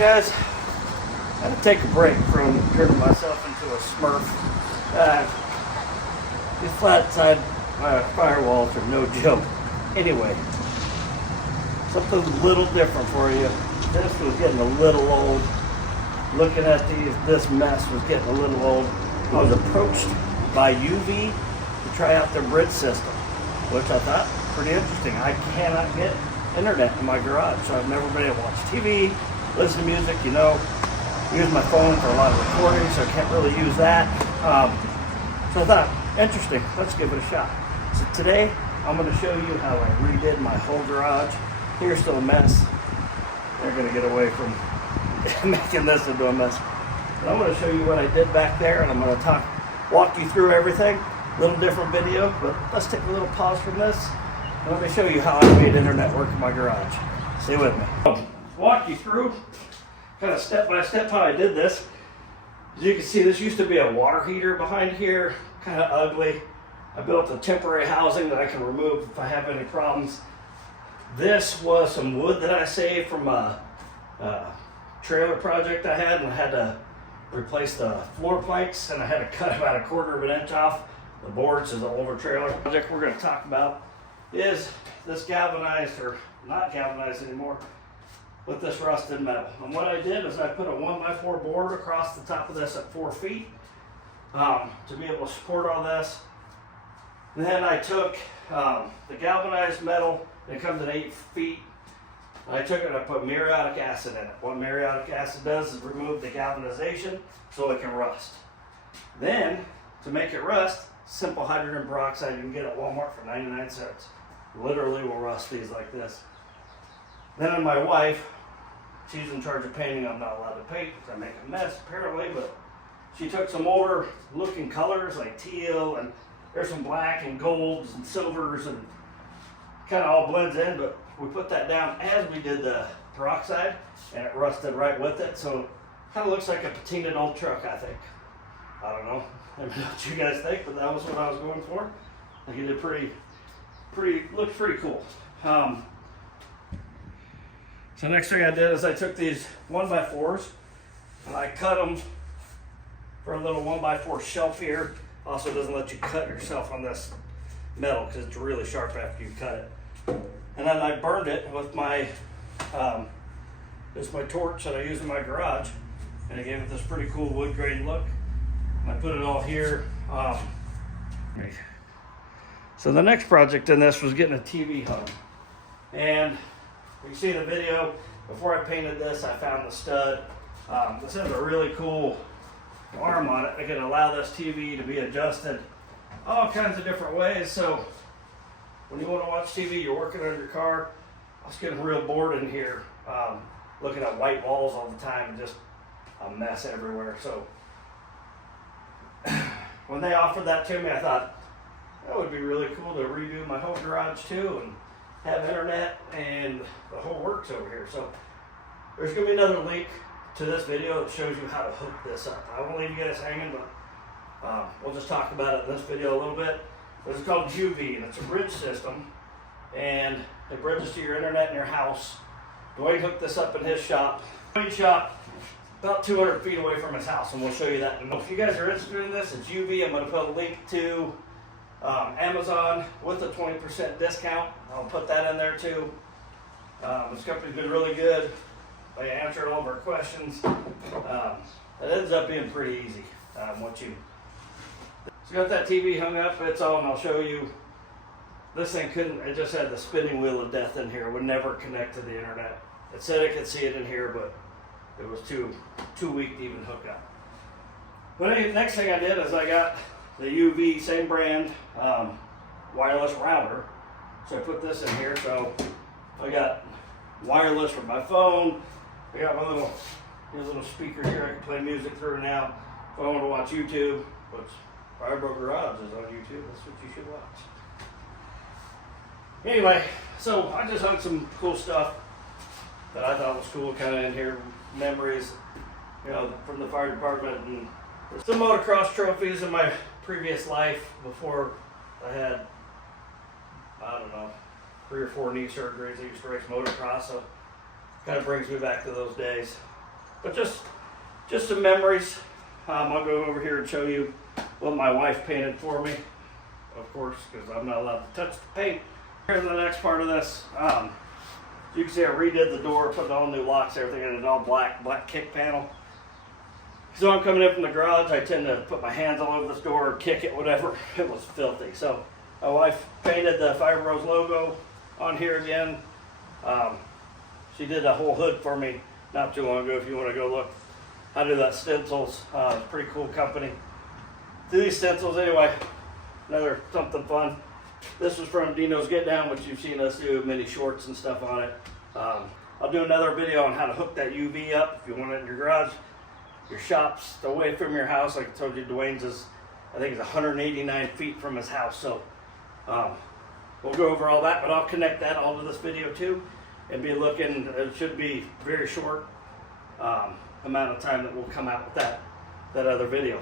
guys, I had to take a break from turning myself into a Smurf. These flat side firewalls are no joke. Anyway, something a little different for you. This was getting a little old. Looking at this mess was getting a little old. I was approached by UV to try out their bridge system, which I thought pretty interesting. I cannot get internet in my garage, so I've never been able to watch TV, listen to music, use my phone for a lot of recording, so I can't really use that. So I thought, interesting, let's give it a shot. So today, I'm going to show you how I redid my whole garage. Here's still a mess. They're going to get away from making this into a mess. But I'm going to show you what I did back there, and I'm going to walk you through everything. A little different video, but let's take a little pause from this. And let me show you how I made internet work in my garage. Stay with me. I'll walk you through kind of step by step how I did this. As you can see, this used to be a water heater behind here, kind of ugly. I built a temporary housing that I can remove if I have any problems. This was some wood that I saved from a trailer project I had, and I had to replace the floor planks, and I had to cut about 1/4 of an inch off the boards of the older trailer. The project we're going to talk about is this galvanized, or not galvanized anymore, with this rusted metal. And what I did is I put a 1x4 board across the top of this at 4 feet to be able to support all this. And then I took the galvanized metal, and it comes at 8 feet. I took it and I put muriatic acid in it. What muriatic acid does is remove the galvanization so it can rust. Then, to make it rust, simple hydrogen peroxide you can get at Walmart for 99 cents. Literally will rust these like this. Then my wife, she's in charge of painting. I'm not allowed to paint because I make a mess apparently, but she took some older looking colors like teal, and there's some black and golds and silvers, and kind of all blends in, but we put that down as we did the peroxide, and it rusted right with it, so it kind of looks like a Patina old truck, I think. I don't know. I don't know what you guys think, but that was what I was going for. I think it did looks pretty cool. So next thing I did is I took these 1x4s and I cut them for a little 1x4 shelf here. Also doesn't let you cut yourself on this metal because it's really sharp after you cut it. And then I burned it with my this is my torch that I use in my garage, and it gave it this pretty cool wood grain look. I put it all here. So the next project in this was getting a TV hung. And you see the video, before I painted this, I found the stud. This has a really cool arm on it. I can allow this TV to be adjusted all kinds of different ways. So when you want to watch TV, you're working on your car. I was getting real bored in here, looking at white walls all the time and just a mess everywhere. So when they offered that to me, I thought that would be really cool to redo my whole garage too and have internet and the whole works over here. So there's going to be another link to this video that shows you how to hook this up. I won't leave you guys hanging, but we'll just talk about it in this video a little bit. This is called UV, and it's a bridge system, and it bridges to your internet in your house. Dwayne hooked this up in his shop. Dwayne's shop, about 200 feet away from his house, and we'll show you that. And if you guys are interested in this, it's UV. I'm going to put a link to Amazon with a 20% discount. I'll put that in there too. This company's been really good. They answered all of our questions. It ends up being pretty easy. So got that TV hung up, it's on. I'll show you. This thing it just had the spinning wheel of death in here. It would never connect to the internet. It said it could see it in here, but it was too weak to even hook up. But anyway, next thing I did is I got the UV, same brand, wireless router. So I put this in here. So I got wireless for my phone. I got my little speaker here I can play music through now. If I want to watch YouTube, which Firebro Garage is on YouTube, that's what you should watch. Anyway, so I just hung some cool stuff that I thought was cool kind of in here. Memories, from the fire department, and some motocross trophies in my previous life before I had, I don't know, 3 or 4 knee surgeries. I used to race motocross, so kind of brings me back to those days. But just some memories. I'll go over here and show you what my wife painted for me, of course, because I'm not allowed to touch the paint. Here's the next part of this. You can see I redid the door, put all new locks, everything in it, all black kick panel. So I'm coming in from the garage, I tend to put my hands all over this door or kick it, whatever. It was filthy. So my wife painted the Fiber Rose logo on here again. She did a whole hood for me not too long ago. If you want to go look, I do that stencils. Pretty cool company. Do these stencils anyway. Another something fun. This was from Dino's Get Down, which you've seen us do mini shorts and stuff on it. I'll do another video on how to hook that UV up if you want it in your garage. Your shop's away from your house. Like I told you, Dwayne's is, I think it's 189 feet from his house. So we'll go over all that, but I'll connect that all to this video too, and be looking. It should be very short amount of time that we'll come out with that other video.